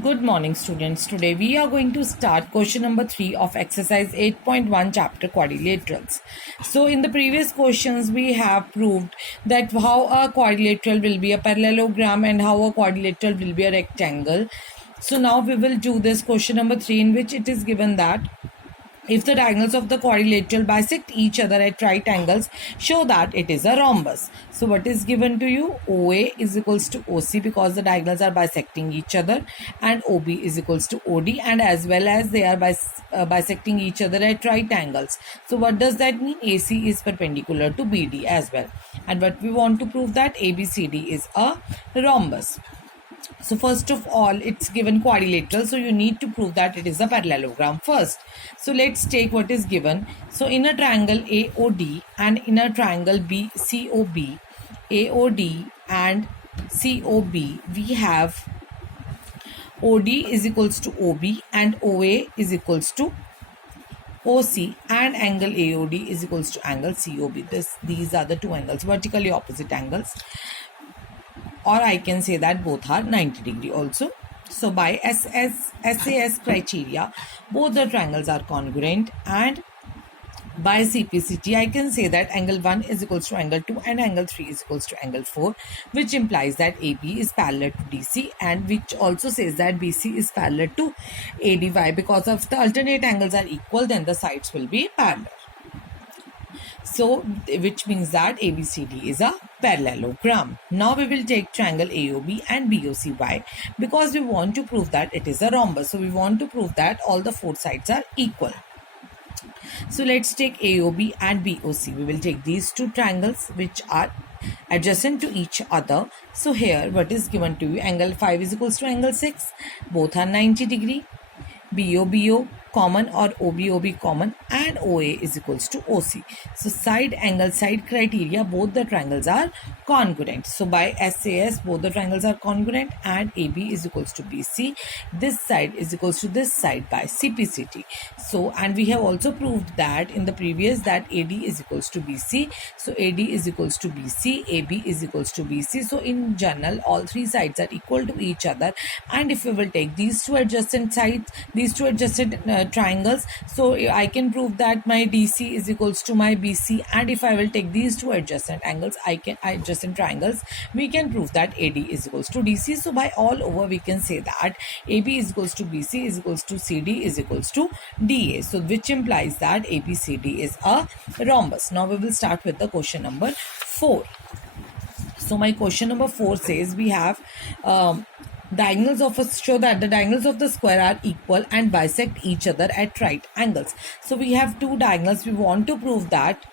Good morning, students. Today we are going to start question number 3 of exercise 8.1 chapter quadrilaterals. So in the previous questions we have proved that how a quadrilateral will be a parallelogram and how a quadrilateral will be a rectangle. So now we will do this question number 3, in which it is given that if the diagonals of the quadrilateral bisect each other at right angles, show that it is a rhombus. So what is given to you? OA is equals to OC because the diagonals are bisecting each other, and OB is equals to OD, and as well as they are bisecting each other at right angles. So what does that mean? AC is perpendicular to BD as well. And what we want to prove that ABCD is a rhombus. So first of all, it's given quadrilateral, so you need to prove that it is a parallelogram first. So let's take what is given. So in a triangle AOD and in a triangle BCOB, AOD and COB, we have OD is equals to OB and OA is equals to OC, and angle AOD is equals to angle COB. These are the two angles, vertically opposite angles, or I can say that both are 90 degree also. So by SAS criteria, both the triangles are congruent, and by CPCT, I can say that angle 1 is equals to angle 2 and angle 3 is equals to angle 4, which implies that AB is parallel to DC, and which also says that BC is parallel to ADY. Because of the alternate angles are equal, then the sides will be parallel. So, which means that ABCD is a parallelogram. Now we will take triangle AOB and BOCY because we want to prove that it is a rhombus. So, we want to prove that all the four sides are equal. So, let's take AOB and BOC. We will take these two triangles which are adjacent to each other. So, here what is given to you? Angle 5 is equals to angle 6. Both are 90 degree. BO common or OB common, and OA is equals to OC. So side angle side criteria, both the triangles are congruent. So by SAS, both the triangles are congruent, and AB is equals to BC. This side is equals to this side by CPCT. So, and we have also proved that in the previous that AD is equals to BC. So AD is equals to BC, AB is equals to BC. So in general, all three sides are equal to each other. And if we will take these two adjacent sides, these two adjacent triangles, so I can prove that my DC is equals to my BC, and if I will take these two adjacent angles, adjacent triangles, we can prove that AD is equals to DC. So by all over we can say that AB is equals to BC is equals to CD is equals to DA. So which implies that ABCD is a rhombus. Now we will start with the question number 4. So my question number 4 says we have show that the diagonals of the square are equal and bisect each other at right angles. So we have two diagonals. We want to prove that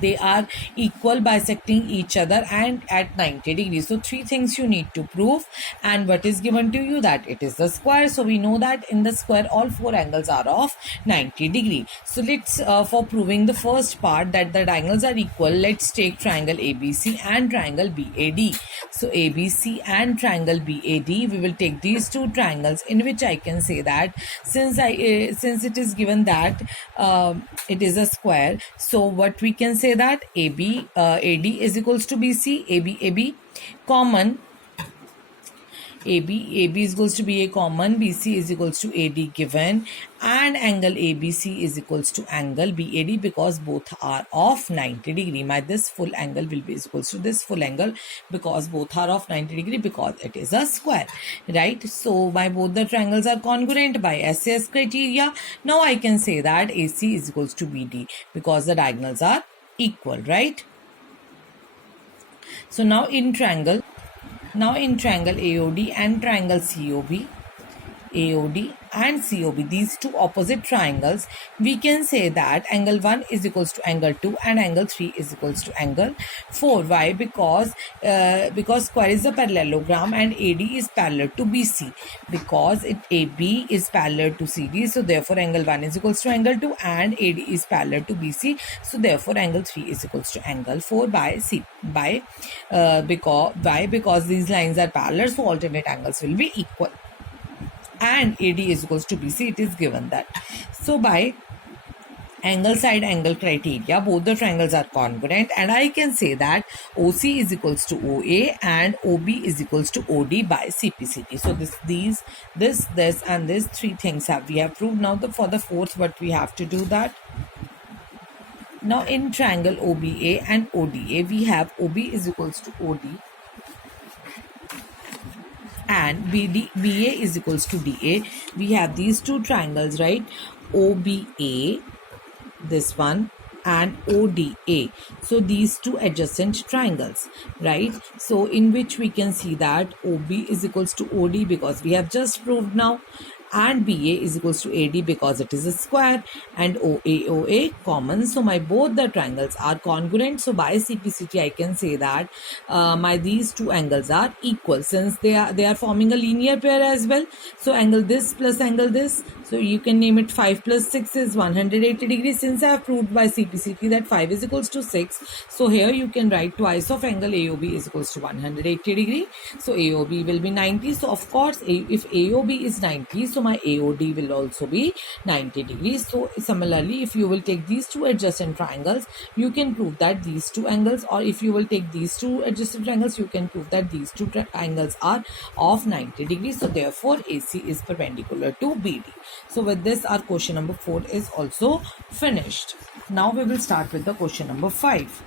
they are equal, bisecting each other and at 90 degrees. So three things you need to prove, and what is given to you? That it is the square. So we know that in the square all four angles are of 90 degree. So let's for proving the first part that the diagonals are equal, let's take triangle ABC and triangle BAD. So ABC and triangle BAD, we will take these two triangles, in which I can say that since it is given that it is a square, so what we can say that AD is equals to BC, AB common, AB is equals to BA common, BC is equals to AD given, and angle ABC is equals to angle BAD because both are of 90 degree. This full angle will be equals to this full angle because both are of 90 degree because it is a square, right? So by both the triangles are congruent by SAS criteria. Now I can say that AC is equals to BD because the diagonals are equal, right? So now in triangle AOD and triangle COB, AOD and COB, these two opposite triangles, we can say that angle 1 is equals to angle 2 and angle 3 is equals to angle 4. Why? Because square is a parallelogram and AD is parallel to BC, because AB is parallel to CD, so therefore angle 1 is equals to angle 2 and AD is parallel to BC, so therefore angle 3 is equals to angle 4 by C. Because these lines are parallel, so alternate angles will be equal, and AD is equals to BC, it is given that. So by angle side angle criteria, both the triangles are congruent, and I can say that OC is equals to OA and OB is equals to OD by CPCT. So this and this three things we have proved. Now for the fourth, what we have to do that. Now in triangle OBA and ODA, we have OB is equals to OD and BA is equals to DA. We have these two triangles, right? OBA, this one, and ODA. So these two adjacent triangles, right? So in which we can see that OB is equals to OD because we have just proved now, and BA is equals to AD because it is a square, and OA common. So my both the triangles are congruent. So by CPCT I can say that my these two angles are equal since they are forming a linear pair as well. So angle this plus angle this, so you can name it 5 plus 6 is 180 degrees. Since I have proved by CPCT that 5 is equals to 6, so here you can write twice of angle AOB is equals to 180 degree. So AOB will be 90. So of course if AOB is 90, so my AOD will also be 90 degrees. So similarly, if you will take these two adjacent triangles, you can prove that these two angles, or if you will take these two adjacent triangles, you can prove that these two angles are of 90 degrees. So therefore AC is perpendicular to BD. So with this, our question number 4 is also finished. Now we will start with the question number 5.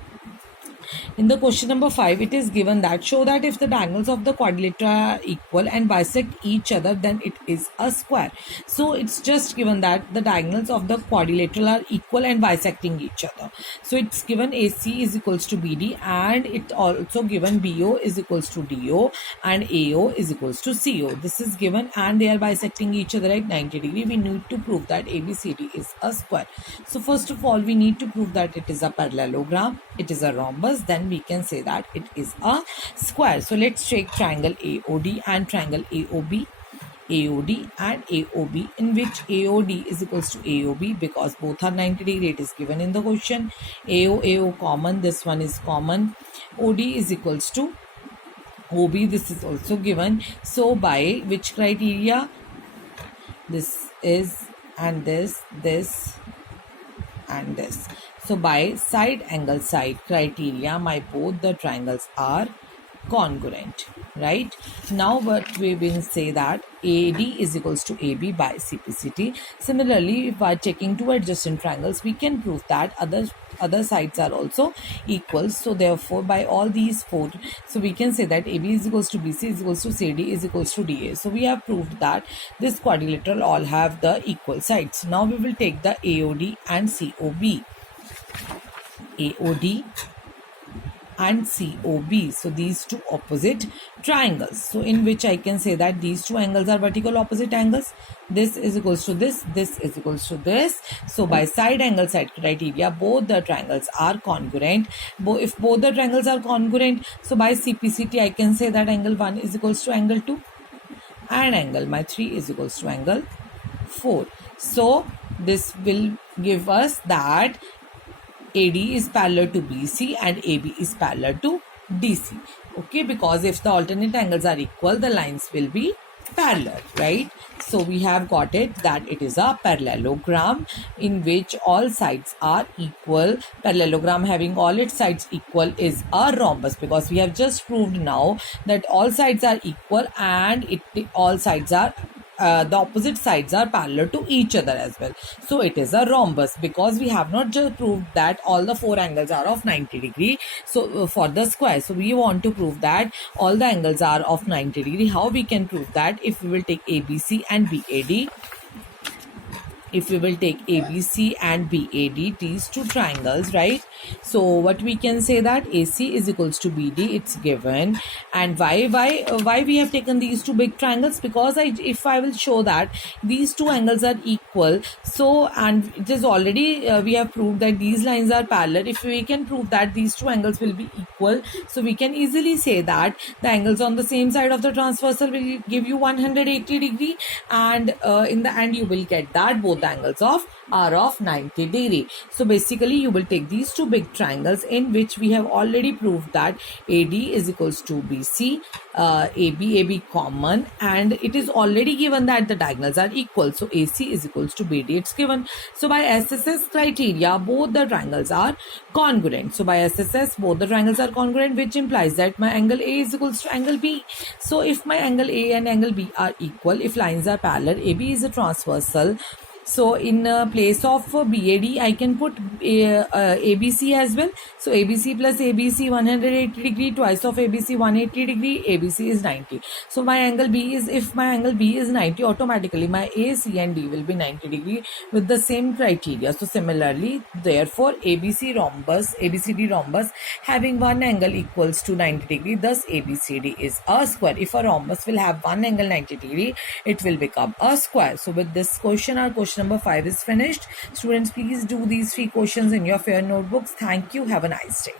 In the question number 5, it is given that show that if the diagonals of the quadrilateral are equal and bisect each other, then it is a square. So it's just given that the diagonals of the quadrilateral are equal and bisecting each other. So it's given AC is equals to BD, and it also given BO is equals to DO and AO is equals to CO. This is given and they are bisecting each other at 90 degree. We need to prove that ABCD is a square. So first of all, we need to prove that it is a parallelogram, it is a rhombus, then we can say that it is a square. So let's take triangle AOD and triangle AOB. AOD and AOB, in which AOD is equals to AOB because both are 90 degree. It is given in the question. AO common, this one is common. OD is equals to OB, this is also given. So by which criteria? This is and this and this. So by side angle side criteria, my both the triangles are congruent, right? Now what we will say that AD is equals to AB by CPCT. Similarly, by checking two adjacent triangles, we can prove that other sides are also equal. So therefore, by all these four, so we can say that AB is equals to BC is equals to CD is equals to DA. So we have proved that this quadrilateral all have the equal sides. Now we will take the AOD and COB. AOD and COB. So these two opposite triangles. So in which I can say that these two angles are vertical opposite angles. This is equals to this is equals to this. So by side angle side criteria, both the triangles are congruent. If both the triangles are congruent, so by CPCT I can say that angle 1 is equals to angle 2 and angle my 3 is equals to angle 4. So this will give us that AD is parallel to BC and AB is parallel to DC. Okay, because if the alternate angles are equal, the lines will be parallel, right? So we have got it that it is a parallelogram in which all sides are equal. Parallelogram having all its sides equal is a rhombus because we have just proved now that all sides are equal and all sides are the opposite sides are parallel to each other as well. So it is a rhombus because we have not just proved that all the four angles are of 90 degree. So for the square, so we want to prove that all the angles are of 90 degree. How we can prove that? If we will take ABC and BAD. If we will take ABC and BAD, these two triangles, right? So what we can say that AC is equals to BD, it's given. And why we have taken these two big triangles? Because if I will show that these two angles are equal, so and it is already we have proved that these lines are parallel. If we can prove that these two angles will be equal, so we can easily say that the angles on the same side of the transversal will give you 180 degree, and in the end you will get that both both the angles are of 90 degree. So basically you will take these two big triangles in which we have already proved that AD is equals to BC, AB common, and it is already given that the diagonals are equal. So AC is equals to BD, it's given. So by SSS criteria, both the triangles are congruent. So by SSS, both the triangles are congruent, which implies that my angle A is equals to angle B. So if my angle A and angle B are equal, if lines are parallel, AB is a transversal. So in place of BAD, I can put ABC as well. So ABC plus ABC 180 degree, twice of ABC 180 degree, ABC is 90. So my angle B is, if my angle B is 90, automatically my A, C and D will be 90 degree with the same criteria. So similarly, therefore ABCD rhombus having one angle equals to 90 degree, thus ABCD is a square. If a rhombus will have one angle 90 degree, it will become a square. So with this question, our question number 5 is finished. Students, please do these 3 questions in your fair notebooks. Thank you. Have a nice day.